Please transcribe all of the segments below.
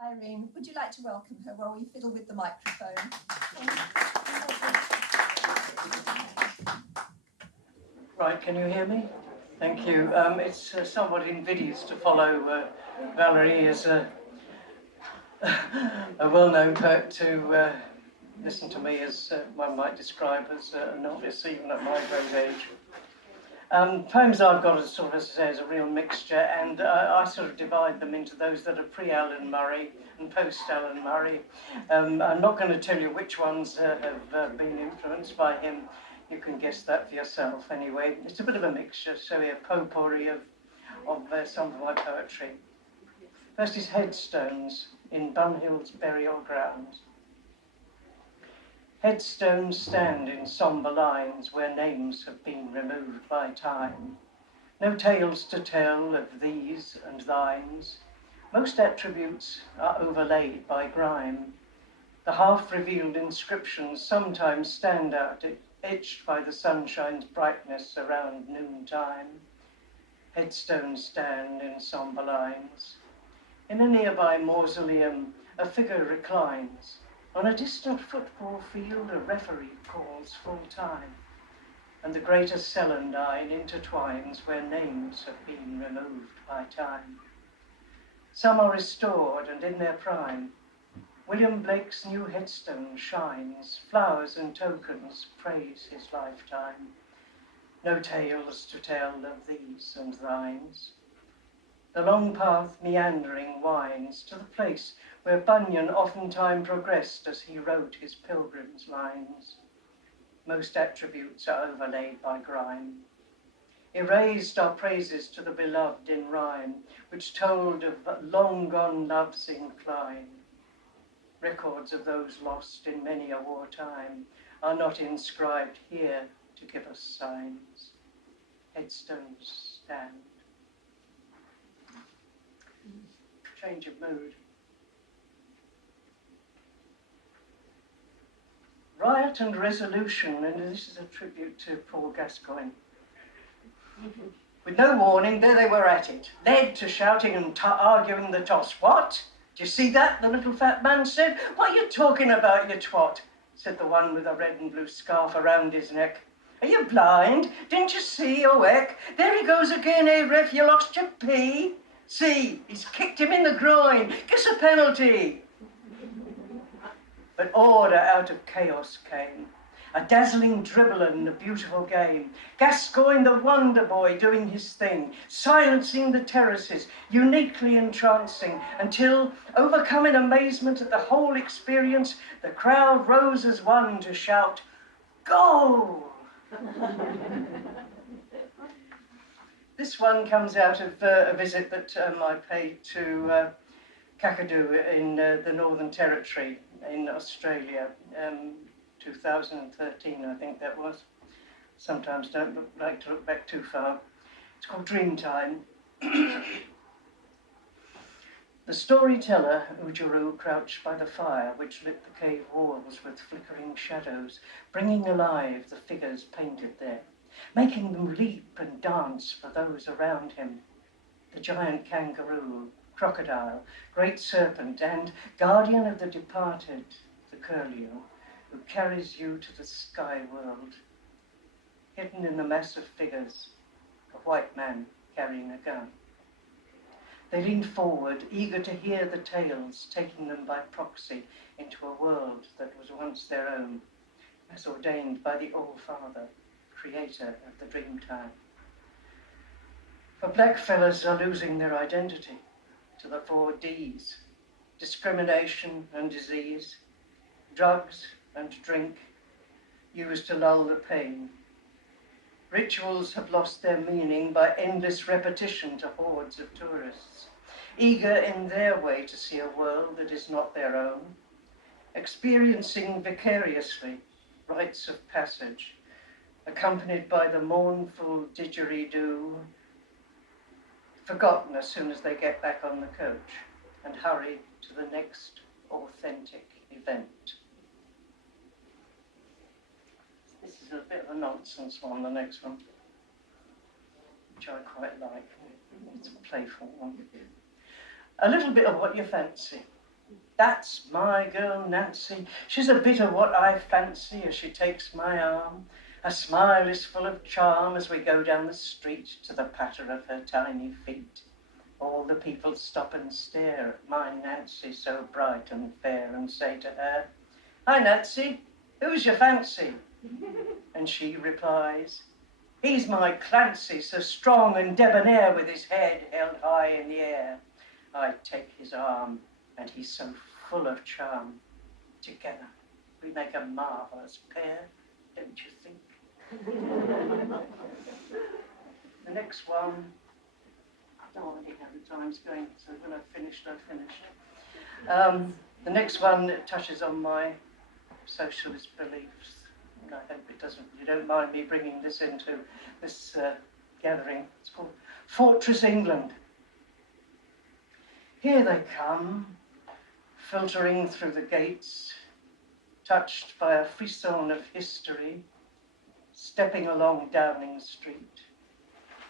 Irene, would you like to welcome her while we fiddle with the microphone? Right, can you hear me? Thank you. It's somewhat invidious to follow Valerie as a well-known poet to listen to me as one might describe as a novice, even at my great age. Poems I've got, as sort of as I say, is a real mixture, and I sort of divide them into those that are pre-Alan Murray and post-Alan Murray. I'm not going to tell you which ones have been influenced by him. You can guess that for yourself anyway. It's a bit of a mixture, so a potpourri of some of my poetry. First is Headstones in Bunhill's Burial Grounds. Headstones stand in sombre lines where names have been removed by time. No tales to tell of these and thines. Most attributes are overlaid by grime. The half-revealed inscriptions sometimes stand out, etched by the sunshine's brightness around noontime. Headstones stand in sombre lines. In a nearby mausoleum, a figure reclines. On a distant football field, a referee calls full time, and the greater celandine intertwines where names have been removed by time. Some are restored and in their prime. William Blake's new headstone shines, flowers and tokens praise his lifetime. No tales to tell of these and thines. The long path meandering winds to the place where Bunyan oftentime progressed as he wrote his pilgrim's lines. Most attributes are overlaid by grime. Erased are praises to the beloved in rhyme, which told of long-gone love's incline. Records of those lost in many a wartime are not inscribed here to give us signs. Headstones stand. Change of mood. Riot and resolution, and this is a tribute to Paul Gascoigne. With no warning, there they were at it, led to shouting and arguing the toss. What? Do you see that? The little fat man said. What are you talking about, you twat? Said the one with a red and blue scarf around his neck. Are you blind? Didn't you see, oh heck? There he goes again, eh, ref? You lost your pee? See, he's kicked him in the groin. Guess a penalty. But order out of chaos came. A dazzling dribble and a beautiful game. Gascoigne, the wonder boy, doing his thing, silencing the terraces, uniquely entrancing, until, overcome in amazement at the whole experience, the crowd rose as one to shout, "Goal!" This one comes out of a visit that I paid to Kakadu in the Northern Territory in Australia, 2013, I think that was. Sometimes don't like to look back too far. It's called Dreamtime. The storyteller, Ujuru, crouched by the fire which lit the cave walls with flickering shadows, bringing alive the figures painted there, making them leap and dance for those around him. The giant kangaroo, crocodile, great serpent, and guardian of the departed, the curlew, who carries you to the sky world. Hidden in the mass of figures, a white man carrying a gun. They leaned forward, eager to hear the tales, taking them by proxy into a world that was once their own, as ordained by the All-Father, creator of the Dreamtime. For blackfellas are losing their identity to the 4 Ds, discrimination and disease, drugs and drink, used to lull the pain. Rituals have lost their meaning by endless repetition to hordes of tourists, eager in their way to see a world that is not their own, experiencing vicariously rites of passage, accompanied by the mournful didgeridoo, forgotten as soon as they get back on the coach and hurry to the next authentic event. This is a bit of a nonsense one, the next one, which I quite like. It's a playful one. A little bit of what you fancy. That's my girl Nancy. She's a bit of what I fancy as she takes my arm. Her smile is full of charm as we go down the street to the patter of her tiny feet. All the people stop and stare at my Nancy, so bright and fair, and say to her, "Hi, Nancy, who's your fancy?" And she replies, "He's my Clancy, so strong and debonair, with his head held high in the air." I take his arm, and he's so full of charm. Together, we make a marvellous pair, don't you think? The next one, I don't already have the times going, so when I've finished, I've finished. The next one touches on my socialist beliefs. And I hope it doesn't, you don't mind me bringing this into this gathering. It's called Fortress England. Here they come, filtering through the gates, touched by a frisson of history, stepping along Downing Street.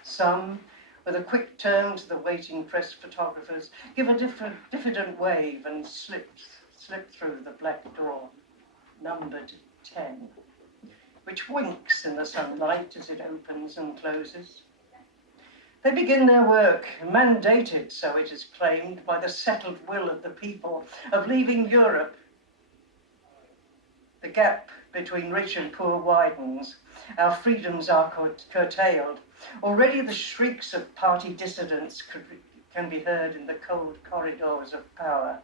Some, with a quick turn to the waiting press photographers, give a diffident wave and slip through the black door, numbered 10, which winks in the sunlight as it opens and closes. They begin their work, mandated, so it is claimed, by the settled will of the people, of leaving Europe. The gap between rich and poor widens. Our freedoms are curtailed. Already the shrieks of party dissidents can be heard in the cold corridors of power.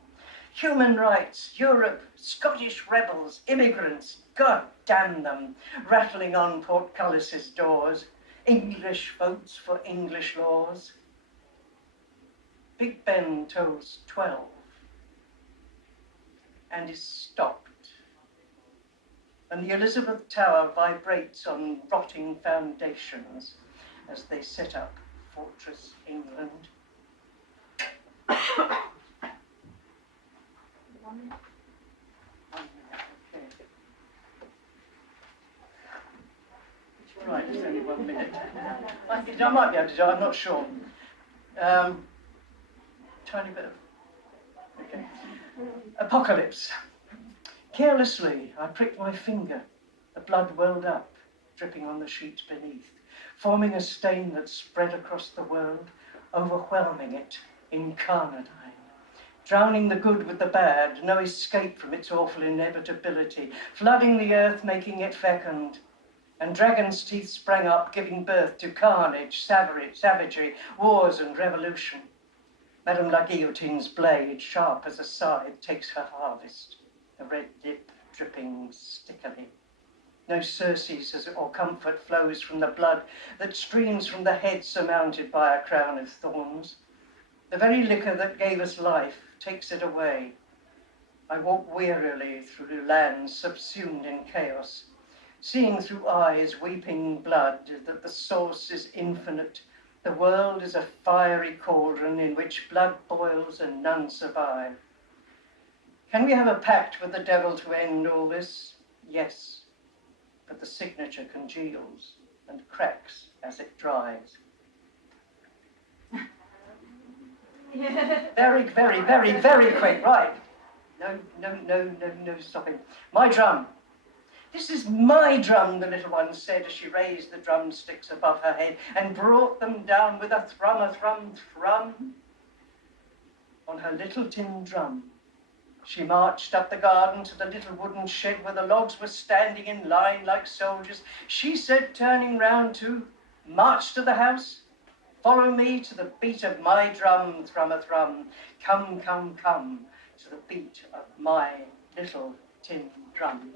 Human rights, Europe, Scottish rebels, immigrants, God damn them, rattling on portcullis's doors. English votes for English laws. Big Ben tolls 12 and is stopped. And the Elizabeth Tower vibrates on rotting foundations as they set up Fortress England. Right, it's only 1 minute. I might be able to do it, I'm not sure. Tiny bit of... Okay. Apocalypse. Carelessly, I pricked my finger. The blood welled up, dripping on the sheet beneath, forming a stain that spread across the world, overwhelming it, incarnadine. Drowning the good with the bad, no escape from its awful inevitability, flooding the earth, making it fecund. And dragon's teeth sprang up, giving birth to carnage, savagery, wars and revolution. Madame la Guillotine's blade, sharp as a scythe, takes her harvest, the red dip dripping stickily. No surcease or comfort flows from the blood that streams from the head surmounted by a crown of thorns. The very liquor that gave us life takes it away. I walk wearily through lands subsumed in chaos, seeing through eyes weeping blood that the source is infinite. The world is a fiery cauldron in which blood boils and none survive. Can we have a pact with the devil to end all this? Yes, but the signature congeals and cracks as it dries. Very, very, very, very quick, right. No stopping. My drum. This is my drum, the little one said as she raised the drumsticks above her head and brought them down with a thrum, thrum. On her little tin drum, she marched up the garden to the little wooden shed where the logs were standing in line like soldiers. She said, turning round to march to the house, follow me to the beat of my drum, thrum. Come, to the beat of my little tin drum.